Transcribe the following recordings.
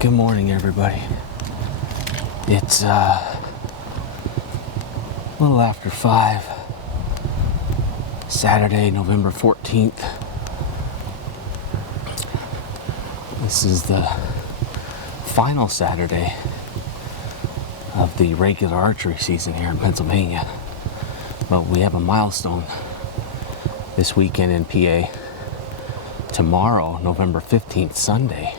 Good morning, everybody. It's a little after 5, Saturday, November 14th. This is the final Saturday of the regular archery season here in Pennsylvania. But we have a milestone this weekend in PA. Tomorrow, November 15th, Sunday,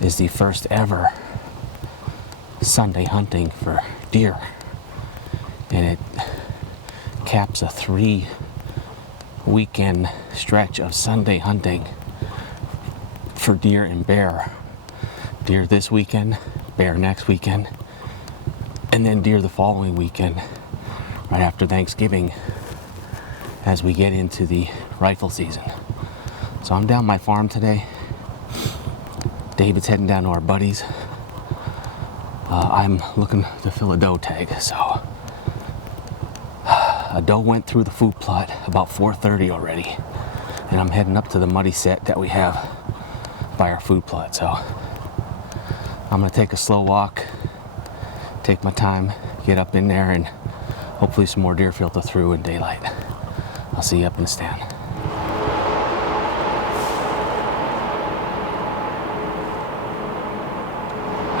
is the first ever Sunday hunting for deer. And it caps a 3-weekend stretch of Sunday hunting for deer and bear. Deer this weekend, bear next weekend, and then deer the following weekend, right after Thanksgiving, as we get into the rifle season. So I'm down my farm today. David's heading down to our buddies. I'm looking to fill a doe tag. So a doe went through the food plot about 4:30 already, and I'm heading up to the muddy set that we have by our food plot. So I'm gonna take a slow walk, take my time, get up in there, and hopefully some more deer filter through in daylight. I'll see you up in the stand.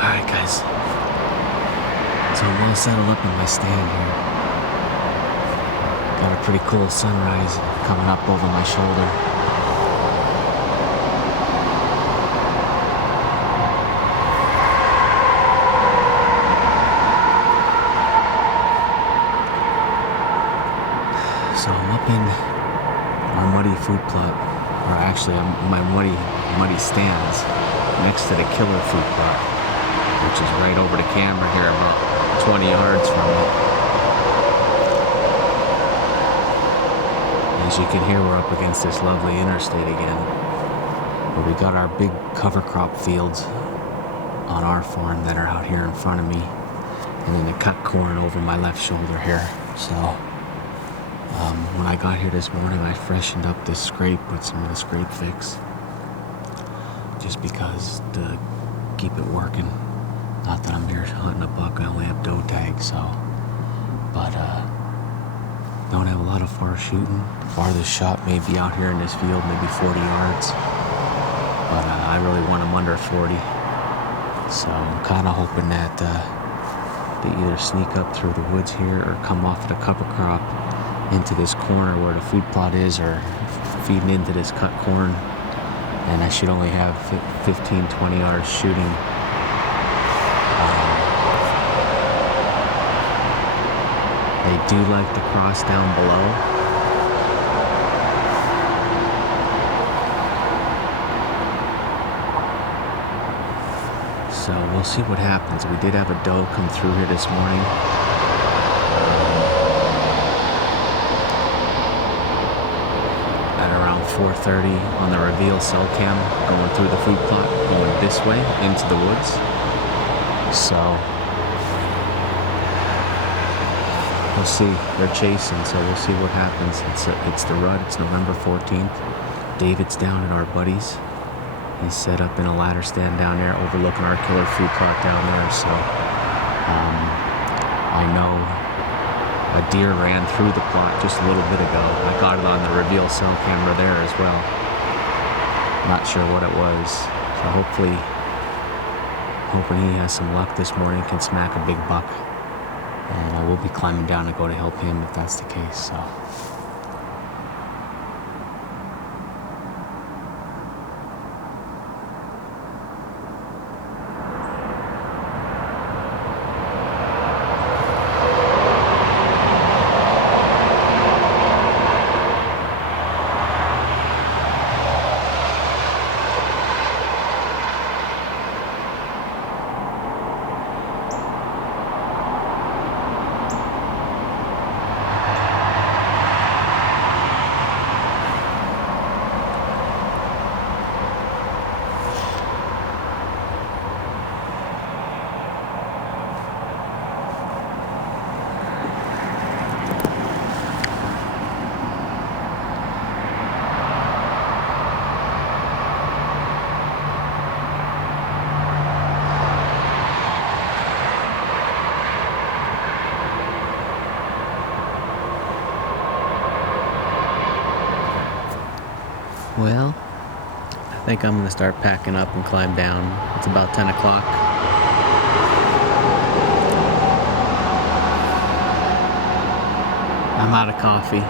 Alright guys, so I'm all settled up in my stand here. Got a pretty cool sunrise coming up over my shoulder. So I'm up in our muddy food plot, or actually my muddy stands next to the killer food plot, which is right over the camera here, about 20 yards from it. As you can hear, we're up against this lovely interstate again, where we got our big cover crop fields on our farm that are out here in front of me, and then the cut corn over my left shoulder here. So when I got here this morning, I freshened up this scrape with some of the scrape fix, just because to keep it working. Not that I'm here hunting a buck, I only have doe tags, so. But don't have a lot of far shooting. The farthest shot may be out here in this field, maybe 40 yards. But I really want them under 40. So I'm kind of hoping that they either sneak up through the woods here or come off the cover crop into this corner where the food plot is, or feeding into this cut corn. And I should only have 15, 20 yards shooting. They do like to cross down below. So we'll see what happens. We did have a doe come through here this morning. At around 4:30 on the reveal cell cam, going through the food plot, going this way into the woods. So we'll see. They're chasing, so we'll see what happens. It's the rut. It's November 14th. David's down at our buddies. He's set up in a ladder stand down there, overlooking our killer food plot down there. So I know a deer ran through the plot just a little bit ago. I got it on the reveal cell camera there as well. Not sure what it was. So hoping he has some luck this morning, can smack a big buck. And I will be climbing down to go to help him if that's the case. So. Well, I think I'm gonna start packing up and climb down. It's about 10 o'clock. I'm out of coffee.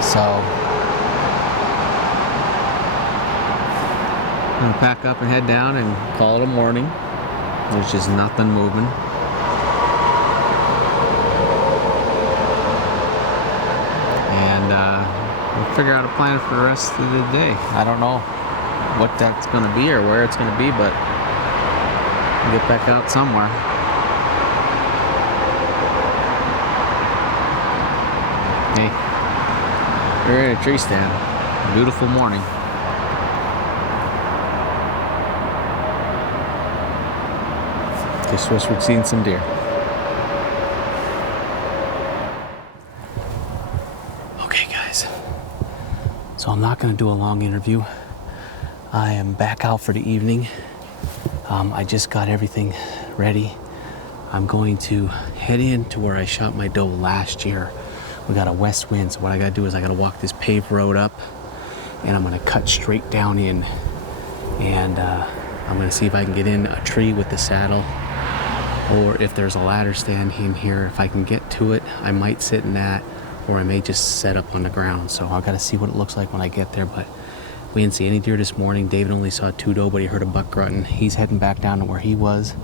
So, I'm gonna pack up and head down and call it a morning. There's just nothing moving. And we'll figure out a plan for the rest of the day. I don't know what that's gonna be or where it's gonna be, but we'll get back out somewhere. Hey, we're in a tree stand. Beautiful morning. Just wish we'd seen some deer. Okay, guys. So I'm not going to do a long interview. I am back out for the evening. I just got everything ready. I'm going to head in to where I shot my doe last year. We got a west wind, so what I got to do is I got to walk this paved road up, and I'm going to cut straight down in, and I'm going to see if I can get in a tree with the saddle, or if there's a ladder stand in here. If I can get to it, I might sit in that, or I may just set up on the ground. So I've got to see what it looks like when I get there. But we didn't see any deer this morning. David only saw 2 doe, but he heard a buck grunting. He's heading back down to where he was,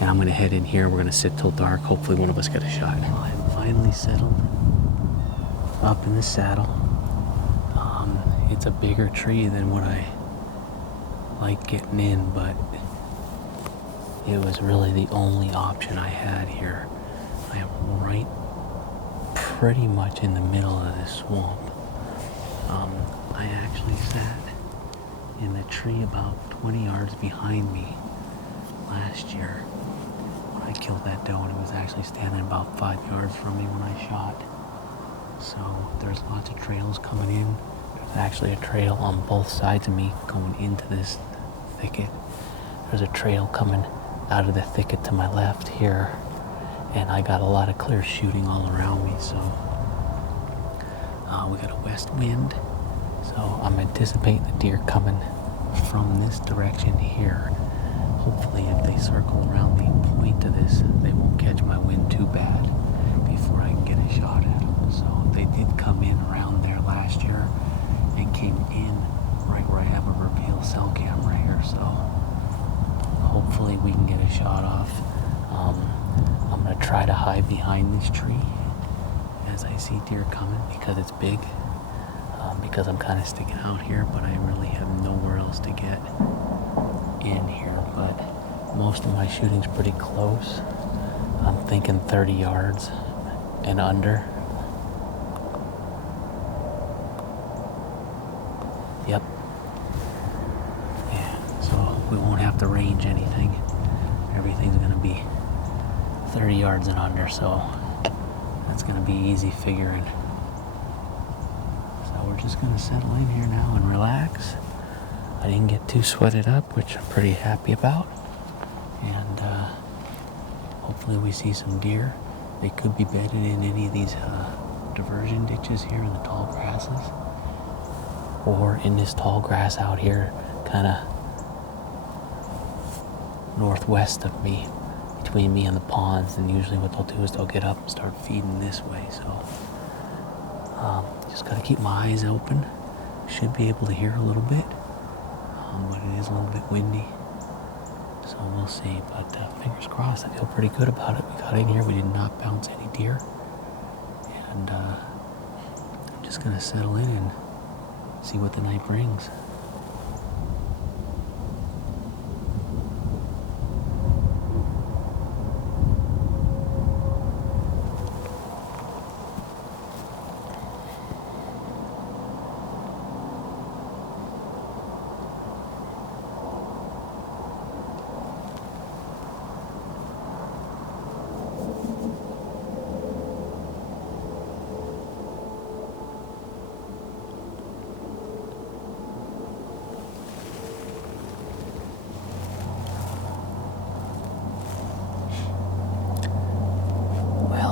and I'm going to head in here. We're going to sit till dark. Hopefully one of us get a shot. Well, I'm finally settled up in the saddle. It's a bigger tree than what I like getting in, but it was really the only option I had here. I am right pretty much in the middle of this swamp. I actually sat in the tree about 20 yards behind me last year when I killed that doe, and it was actually standing about 5 yards from me when I shot. So there's lots of trails coming in. There's actually a trail on both sides of me going into this thicket. There's a trail coming out of the thicket to my left here, and I got a lot of clear shooting all around me. So we got a west wind, so I'm anticipating the deer coming from this direction here. Hopefully if they circle around the point of this, they won't catch my wind too bad before I can get a shot at them. So they did come in around there last year and came in right where I have a reveal cell camera here. So hopefully we can get a shot off. I'm going to try to hide behind this tree as I see deer coming because it's big. Because I'm kind of sticking out here, but I really have nowhere else to get in here. But most of my shooting's pretty close. I'm thinking 30 yards and under. Yep. Yeah, so we won't have to range anything. Everything's going to be 30 yards and under, so that's going to be easy figuring. So we're just going to settle in here now and relax. I didn't get too sweated up, which I'm pretty happy about. And hopefully we see some deer. They could be bedded in any of these diversion ditches here in the tall grasses, or in this tall grass out here, kind of northwest of me, between me and the ponds. And usually what they'll do is they'll get up and start feeding this way. So just got to keep my eyes open. Should be able to hear a little bit, but it is a little bit windy. So we'll see, but fingers crossed. I feel pretty good about it. We got in here, we did not bounce any deer. And I'm just gonna settle in and see what the night brings.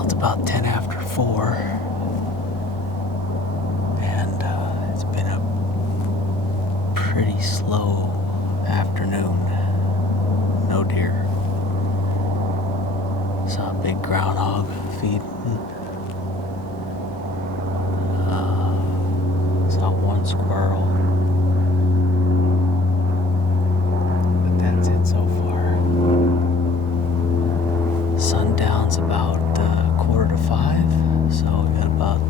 It's about 10 after 4. pretty slow afternoon. No deer. Saw a big groundhog feeding. Saw one squirrel. But that's it so far. Sundown's about 4:45, so we got about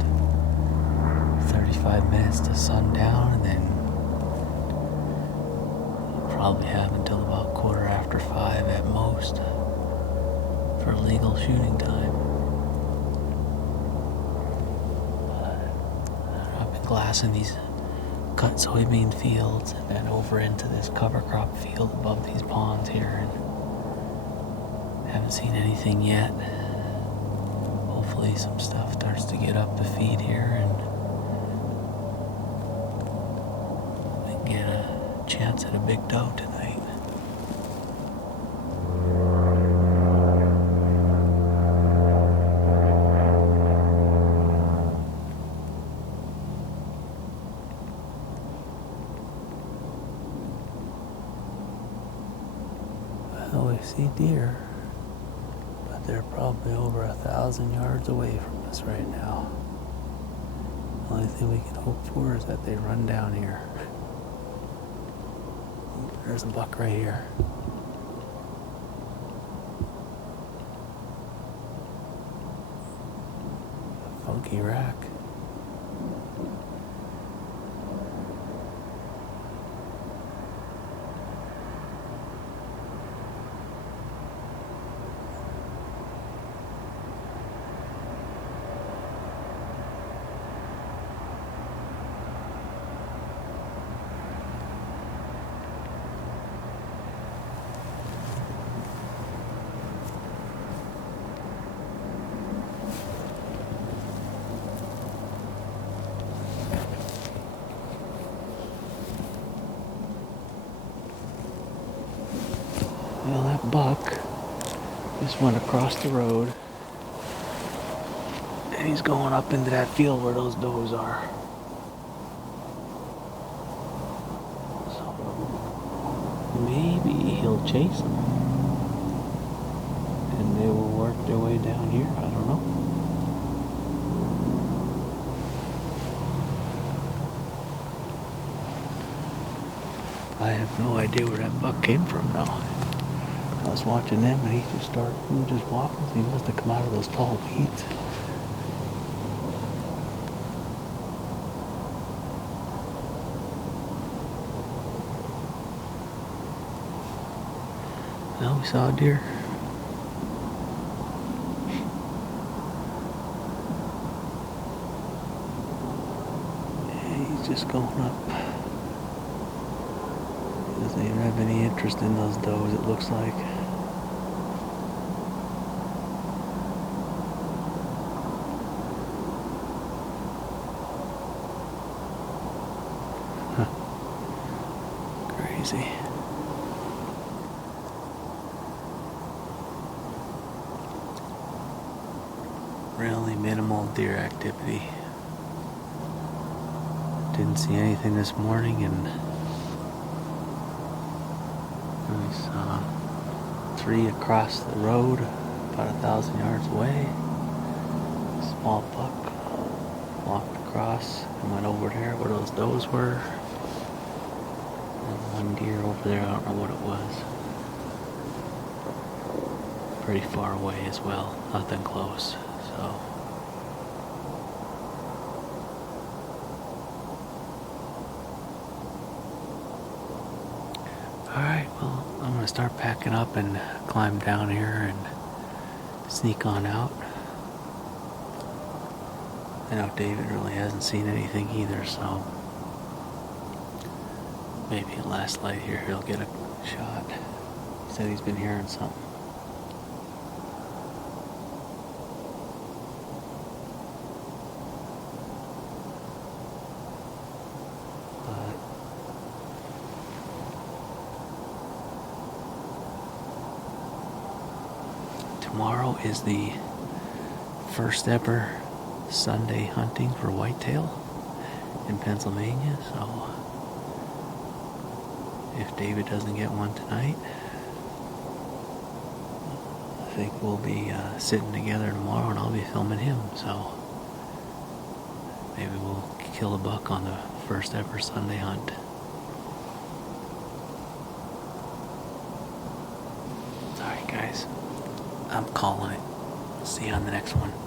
35 minutes to sundown, and then we'll probably have until about 5:15 at most for legal shooting time. I've been glassing these cut soybean fields and then over into this cover crop field above these ponds here, and haven't seen anything yet. Hopefully some stuff starts to get up to feed here and we can get a chance at a big doe tonight. Well, we see deer, but they're probably over 1,000 yards away from us right now. The only thing we can hope for is that they run down here. There's a buck right here. A funky rack. Well, that buck just went across the road and he's going up into that field where those does are. So maybe he'll chase them and they will work their way down here. I don't know. I have no idea where that buck came from now. I was watching them and he was just walking. He must have come out of those tall weeds. Now we saw a deer. Yeah, he's just going up. He doesn't even have any interest in those does, it looks like. Crazy. Really minimal deer activity. Didn't see anything this morning, and we saw 3 across the road, about 1,000 yards away. Small buck walked across and went over there where those does were. And one deer over there, I don't know what it was. Pretty far away as well, nothing close. So alright, well, I'm going to start packing up and climb down here and sneak on out. I know David really hasn't seen anything either, so maybe at last light here he'll get a shot. He said he's been hearing something. Tomorrow is the first ever Sunday hunting for whitetail in Pennsylvania, so if David doesn't get one tonight. I think we'll be sitting together tomorrow and I'll be filming him, so maybe we'll kill a buck on the first ever Sunday hunt. Alright guys, I'm calling it. See you on the next one.